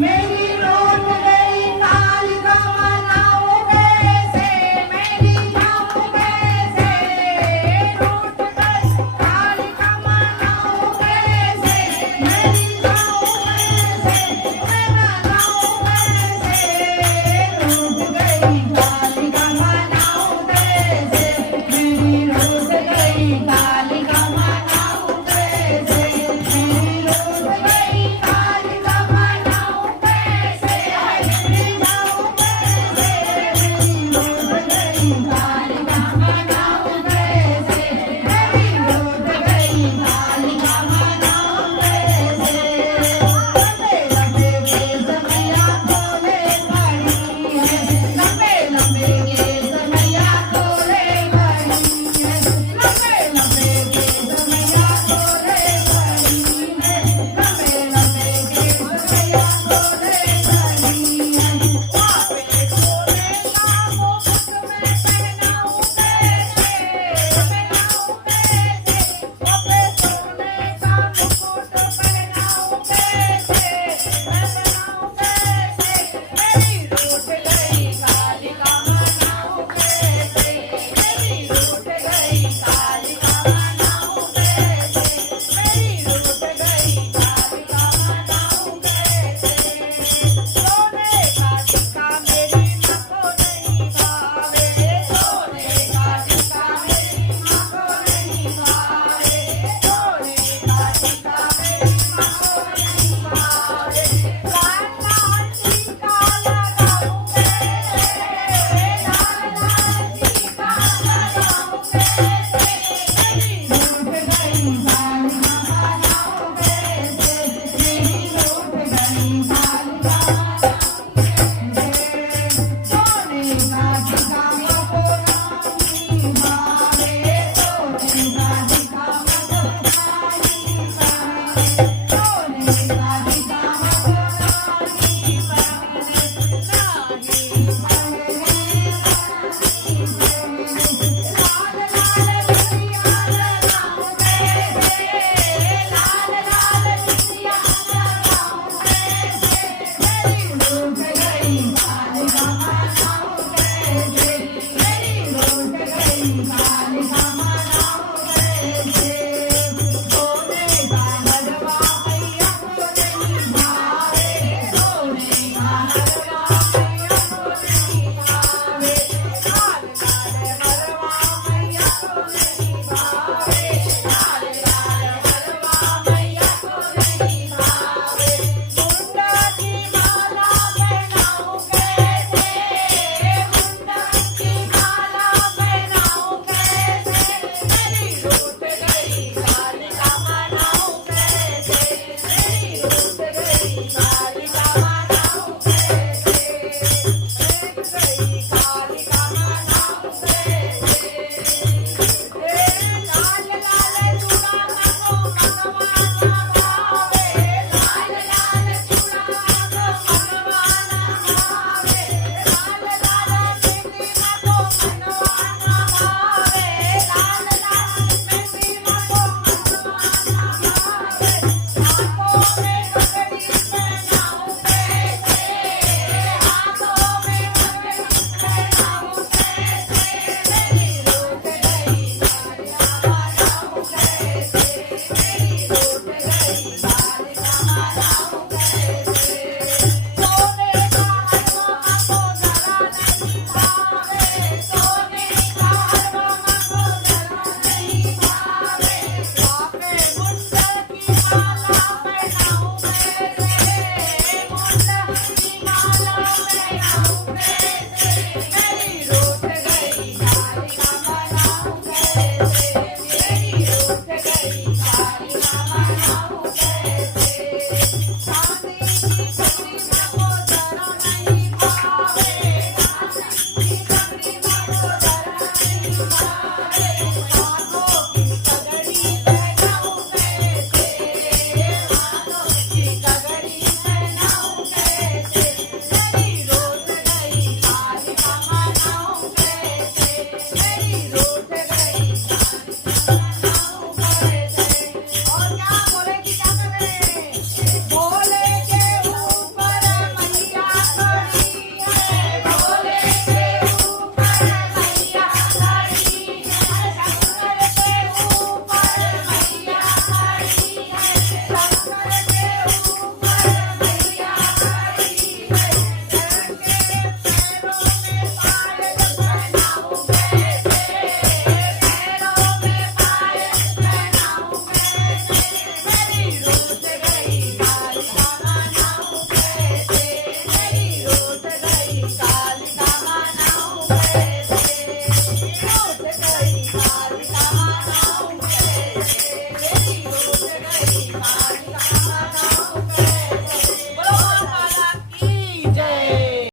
मेरी रोट गई कालिका मनाऊं कैसे, मेरी जाऊं कैसे, रोट गई कालिका मनाऊं कैसे, मेरी जाऊं कैसे, मैं मनाऊं कैसे, रोट गई कालिका मनाऊं कैसे, मेरी रोट गई कालिका मनाऊं कैसे, मेरी रोट गई कालिका मनाऊं कैसे, मेरी जाऊं कैसे, मेरी रोट गई कालिका मनाऊं कैसे, मेरी रोट गई कालिका मनाऊं कैसे, लंबे लंबे केस मैया खोले पड़ी है, लंबे लंबे केस मैया खोले पड़ी है, लंबे लंबे केस मैया खोले पड़ी है, लंबे लंबे केस मैया खोले पड़ी है, पापे खोले का मुकुट मैं पहनाऊं कैसे, पहनाऊं कैसे, पापे खोले का मुकुट पहनाऊं कैसे, मैं पहनाऊं कैसे, मेरी रूठ गई कालिका मनाऊं कैसे, मेरी रूठ गई कालिका मनाऊं कैसे, मेरी रूठ गई कालिका मनाऊं कैसे, सोने का टीका मेरी माँ को नहीं भावे, सोने का टीका मेरी माँ को नहीं भावे, सोने का टीका मेरी माँ को नहीं भावे, लाल लाल टीका लगाऊं कैसे, लाल लाल टीका लगाऊं कैसे, मेरी रूठ गई कालिका मनाऊं कैसे, मेरी रूठ गई कालिका सोने का टीका मुझको नहीं भावे, सोने का टीका मुझको नहीं भावे, सोने का टीका मुझको नहीं भावे, नहीं भावे, लाल लाल बिंदिया लगाऊं कैसे, लाल लाल बिंदिया लगाऊं कैसे, मेरी रूठ गई कालिका मनाऊं कैसे, मेरी रूठ गई कालिका मनाऊं कैसे, सोने का हलवा मैया को नहीं भावे, सोने का हलवा मैया को नहीं भावे, लाल लाल हलवा मैया को नहीं भावे, लाल लाल हलवा मैया को नहीं भावे, मुंडा की माला पहनाऊं कैसे, मुंडा की माला पहनाऊं कैसे, मेरी रूठ गई कालिका मनाऊं कैसे, मेरी रूठ